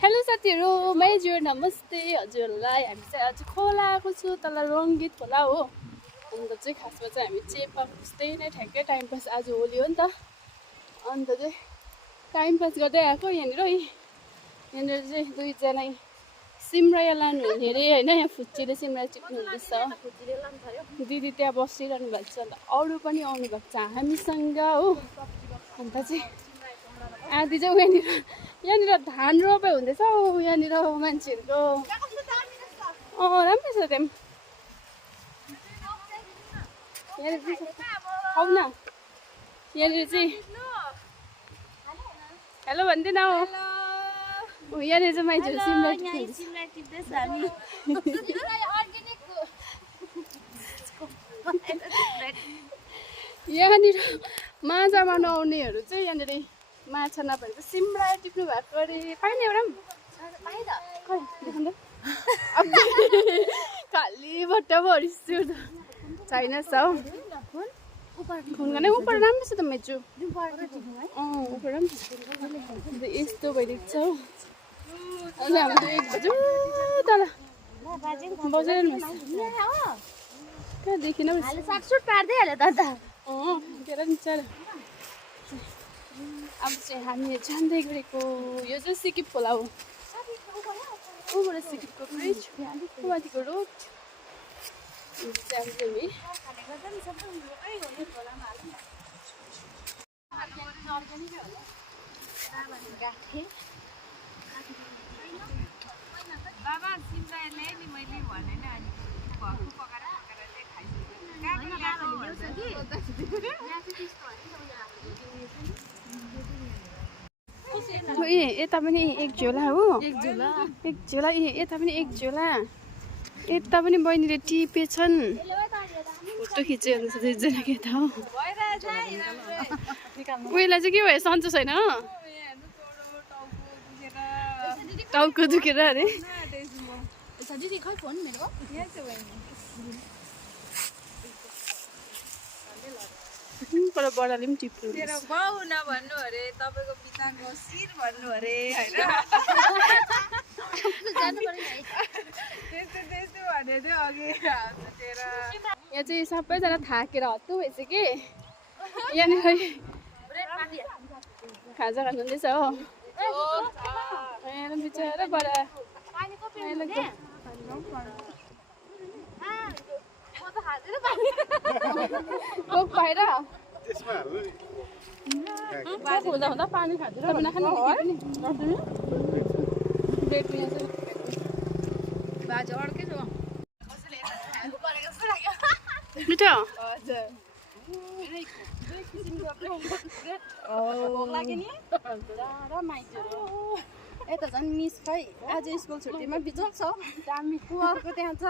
hello साथीहरु major नमस्ते हजुरलाई हामी चाहिँ आज खोला आएको छु तल रङ्गीत खोला हो अन्त चाहिँ खासमा चाहिँ हामी चेपा खुस्दै नै ठ्याक्कै टाइम पास आज होली हो नि त अन्त चाहिँ टाइम पास गर्दै आएको यहाँनिर चाहिँ दुईजना सिमराया लानु हुने अरे हैन यहाँ फुच्चीले सिमराया टिप्नु हुँदैछ दिदी त्यहाँ बसिरहनु भएको छ अन्त अरू पनि आउनु भएको छ हामीसँग हो अन्त चाहिँ आधी चाहिँ यहाँनिर धान रोपे हुँदैछ हौ यहाँनिर मान्छेहरूको राम्रो छ त्यहाँ आउ न यहाँनिर चाहिँ हेलो भन्दैन हौ यहाँनिर चाहिँ मान्छेहरू सिमला टिप्दैछ यहाँनिर माछा मार्नु आउनेहरू चाहिँ यहाँनिर माछा नभएर चाहिँ सिमराया टिप्नु भएको अरे पाइने एउटा पनि खाली बट्टा भरिसु छैन हौ फोन गर्ने उपर राम्रो छ त मेचु उपर राम्रो छ यस्तो भइदिएको छ हौ अनि हाम्रो एक बज्यो तल बजेर कहाँ देखिन सागसुट पार्दै हाल्यो त के र चल अब चाहिँ हामी जाँदै गरेको यो चाहिँ सिकिप खोला हो ऊबाट सिकिपको ब्रिज माथिको रोड बाबा सिमरायाले नि मैले भनेन अनि घरको पकाएर यता पनि एक झोला हो एक झोला यता पनि एक झोला यता पनि बहिनीले टिपेछन् फोटो खिच्यो दुईजना के त उयोलाई चाहिँ के भयो सन्चो छैन टाउको दुखेर अरे बडाले पनि टिप्नु बाउ नभन्नु अरे तपाईँको पिताको शिर भन्नु अरे होइन त्यस्तो भने थियो अघि यहाँ चाहिँ सबैजना थाकेर हत्तु भएछ कि यहाँनिर खाजा खानु हुँदैछ हो बिचरा बडा कोक बाहिर हुँदा हुँदा पानी खाँदैन बाजे अर्कै छ मिठो यता झन् मिस खै आज स्कुल छुट्टीमा बिजोग छ दामी अर्को त्यहाँ छ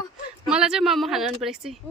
मलाई चाहिँ मोमो खानु मन परेको